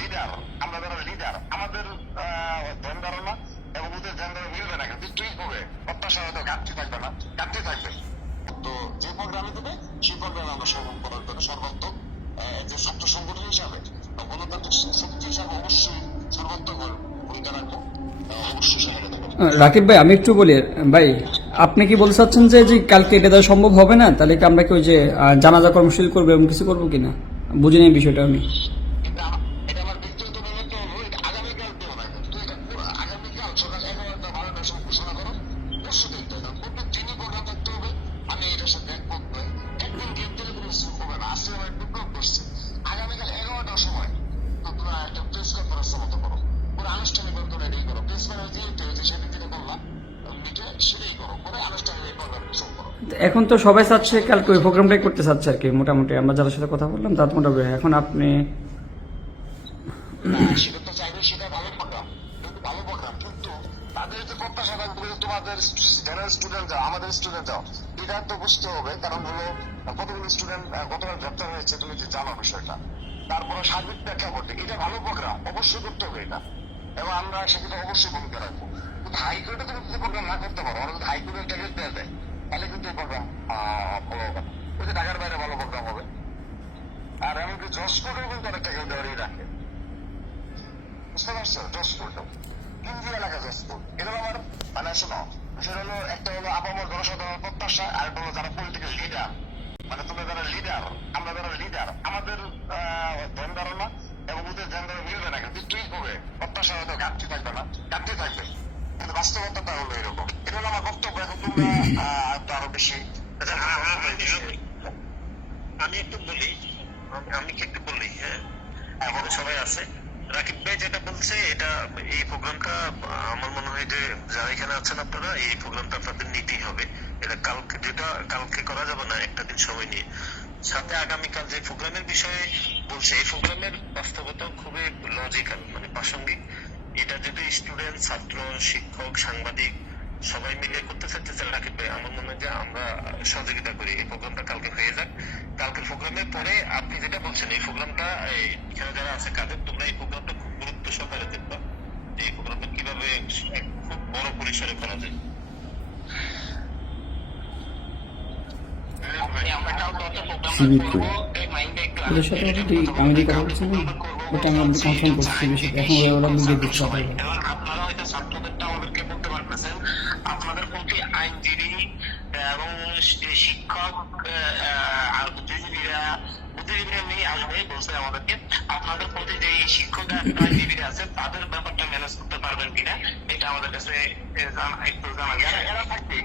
Leader আমরা যারা leader আমাদের ধ্যান ধারণা এবং ওদের ধ্যান ধারণা মিলবে না কিন্তু তুই হবে প্রত্যাশা হয়তো ঘাটতি থাকবে না ঘাটতি থাকবে। তো যে প্রোগ্রামে দেবে, সেই প্রোগ্রামে আমরা সর্ব করার জন্য সর্বাত্মক যে ছাত্র সংগঠন হিসাবে গণতান্ত্রিক শক্তি হিসাবে অবশ্যই সর্বাত্মক ভূমিকা রাখব রাকিব ভাই, আমি একটু বলি, ভাই, আপনি কি বলতে চাচ্ছেন যে কালকে এটা দেওয়া সম্ভব হবে না? তাহলে কি আমরা কি ওই যে জানাজা কর্মশীল করব এবং কিছু করব কিনা? বুঝিনি এই বিষয়টা আমি। এখন তো সবাই চাচ্ছে কালকে ওই প্রোগ্রামটাই করতে চাচ্ছে আর কি, মোটামুটি। আমরা যাদের সাথে কথা বললাম, তার মোটামুটি, এখন আপনি এটা তো বুঝতে হবে কারণ হলো কতগুলো স্টুডেন্ট হয়েছে তুমি যে বিষয়টা তারপরে সার্বিক প্রেক্ষাপট এটা ভালো প্রোগ্রাম অবশ্যই করতে হবে এটা। এবং আমরা সেক্ষেত্রে অবশ্যই ভূমিকা রাখব। হাইকোর্টে তুমি যদি প্রোগ্রাম না করতে পারো। আমরা যদি হাইকোর্টের ট্যাগেট দেওয়া যায়। তাহলে কিন্তু এই প্রোগ্রাম ভালো হবে। ওই ঢাকার বাইরে ভালো প্রোগ্রাম হবে। আর এমনকি জজ কোর্টেও কিন্তু অনেক ট্যাগেট দেওয়ারই রাখে বুঝতে পারছ? জজপুর কেন্দ্রীয় এলাকা আমার মানে শোনো হলো একটা হলো আপামর জনসাধারণের প্রত্যাশা, আর একটা হলো যারা পলিটিক্যাল লিডার মানে তোমরা যারা লিডার আমরা যারা লিডার আমাদের ধ্যান ধারণা এবং ওদের ধ্যান ধারণা মিলবে না। কিন্তু তুই হবে? প্রত্যাশা হয়তো ঘাটতি থাকবে না। ঘাটতি থাকবে। কিন্তু বাস্তবতাটা হলো এরকম। এটা হলো আমার বক্তব্য এখন তোমরা আরও বেশি আমি একটু বলি আমি- আমি কি একটু বলি হ্যাঁ? এখানে সবাই আছে। রাকিব ভাই যেটা বলছে এটা এই প্রোগ্রামটা আমার মনে হয় যে যারা এখানে আছেন আপনারা এই প্রোগ্রামটা আপনাদের নিতেই হবে। এটা কালকে যেটা কালকে করা যাবে না একটা দিন সময় নিয়ে। সাথে আগামীকাল যে প্রোগ্রামের বিষয়ে বলছে এই প্রোগ্রামের বাস্তবতা খুবই লজিক্যাল মানে প্রাসঙ্গিক। এটা যদি স্টুডেন্ট ছাত্র শিক্ষক সাংবাদিক সবাই মিলে করতে চাইতেছে রাকিব ভাই আমার মনে হয় যে আমরা সহযোগিতা করি এই প্রোগ্রামটা কালকে হয়ে যাক। কালকের প্রোগ্রামের পরে আপনি যেটা বলছেন এই প্রোগ্রামটা এখানে যারা আছে কাদের তোমরা এই প্রোগ্রামটা খুব গুরুত্ব সহকারে দেখবা এই প্রোগ্রামটা কীভাবে খুব বড় পরিসরে করা যায়। আমরা ওদের সাথে অলরেডি আমি কথা বলছিলাম ওটা আমরা কনফার্ম করছি বিষয়টা এখন ওরা মিলিয়ে দিচ্ছে সবাই আপনারা হয়তো ছাত্রদেরটা আমাদেরকে বলতে পারতেছেন। আপনাদের প্রতি আইনজীবী এবং শিক্ষক আর বুদ্ধিজীবীরা বুদ্ধিজীবীরা নিয়ে আসবে বলছে আমাদেরকে আপনাদের প্রতি যে শিক্ষক আর আইনজীবীরা আছে তাদের ব্যাপারটা ম্যানেজ করতে পারবেন কিনা এটা আমাদের কাছে আহ, জানা- একটু জানা এরা থাকবে।